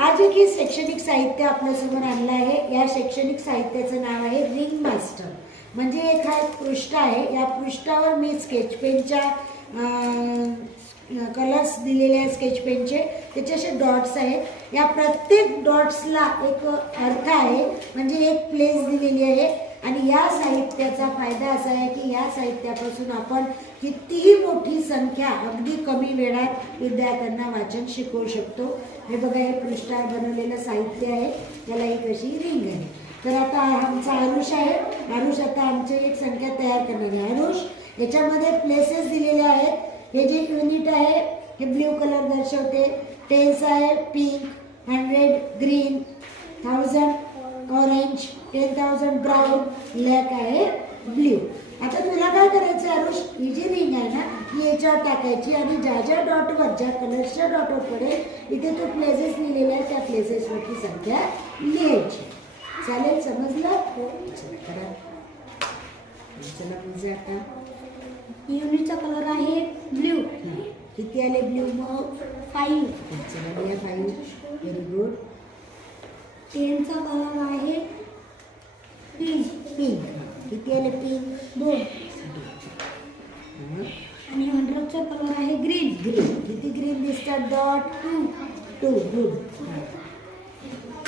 आज एक हे शैक्षणिक साहित्य आपल्यासमोर आणलं आहे। या शैक्षणिक साहित्याचं नाव आहे रिंग मास्टर। म्हणजे एक हा पृष्ठ आहे, या पृष्ठावर मी स्केच पेनच्या कलर्स दिलेले आहेत स्केच पेनचे, त्याचे असे डॉट्स आहेत। या प्रत्येक डॉट्सला एक अर्थ आहे, म्हणजे एक प्लेस दिलेली आहे। आणि या साहित्याचा फायदा असा आहे की या साहित्यापासून आपण कितीही मोठी संख्या अगदी कमी वेळात विद्यार्थ्यांना वाचन शिकवू शकतो। हे बघा, हे पृष्ठावर बनवलेलं साहित्य आहे, त्याला एक अशी रिंग आहे। तर आता आमचा आरुष आहे, आरुष आता आमची एक संख्या तयार करणार आहे। आरुष, याच्यामध्ये प्लेसेस दिलेले आहेत। हे जे युनिट आहे हे ब्ल्यू कलर दर्शवते, टेन्स आहे pink, 100 green, 1000 orange, 10,000 brown, black आहे ब्ल्यू। आता तुला काय करायचं आरुष, ही जी रिंग आहे ना ही याच्यावर टाकायची आणि ज्या ज्या डॉटवर, ज्या कलर्सच्या डॉटवर पडेल इथे तू प्लेसेस लिहिलेले आहेत, त्या प्लेसेसवरती संख्या लिहायची। चालेल, समजलं? करा, चला पुढे। आता युनिटचा कलर आहे ब्ल्यू। किती आले ब्ल्यू मग? 5। चला लिहा 5। Very good. 10चा कलर आहे पिंक। पिंक, किती आले पिंक? 2। आणि 100चा कलर आहे ग्रीन। ग्रीन, किती ग्रीन दिसतात डॉट? 2। गुड।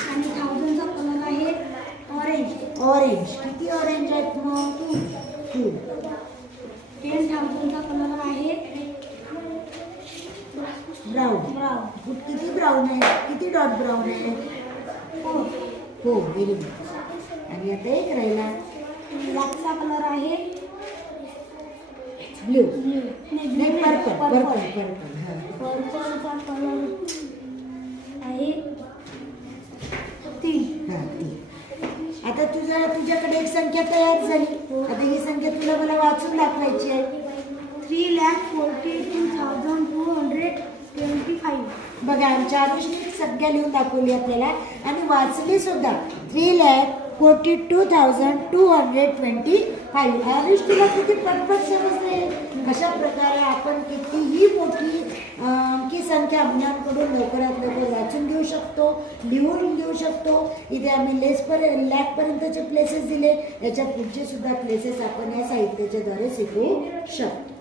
आणि 1000चा कलर आहे ऑरेंज। ऑरेंज, किती ऑरेंज आहेत मग? 2। 10,000चा कलर आहे ब्राऊन। किती ब्राऊन आहे? किती डॉट ब्राऊन आहे? 4। हो, व्हेरी गुड। आणि आता एक राहिला, ब्लॅकचा कलर आहे ब्ल्यू। नाही, पर्पल। पर्पलचा कलर आहे 3। हां, ती। आता तुझ्याकडे एक संख्या तयार झाली। आता ही संख्या तुला मला वाचून दाखवायची आहे। 3,42,225। बघा, आमच्या आरुषने सगळ्या लिहून दाखवली आपल्याला आणि वाचली सुद्धा। 3,42,225। आरुष, तुला किती पटपट समजले कशा प्रकारे आपण कितीही मोठी की संख्या मुलांकडून लवकरात लवकर वाचून घेऊ शकतो, लिहून घेऊ शकतो। इथे आम्ही लॅकपर्यंतचे प्लेसेस दिले, याच्या पुढचे सुद्धा प्लेसेस आपण या साहित्याच्या द्वारे शिकवू शकतो।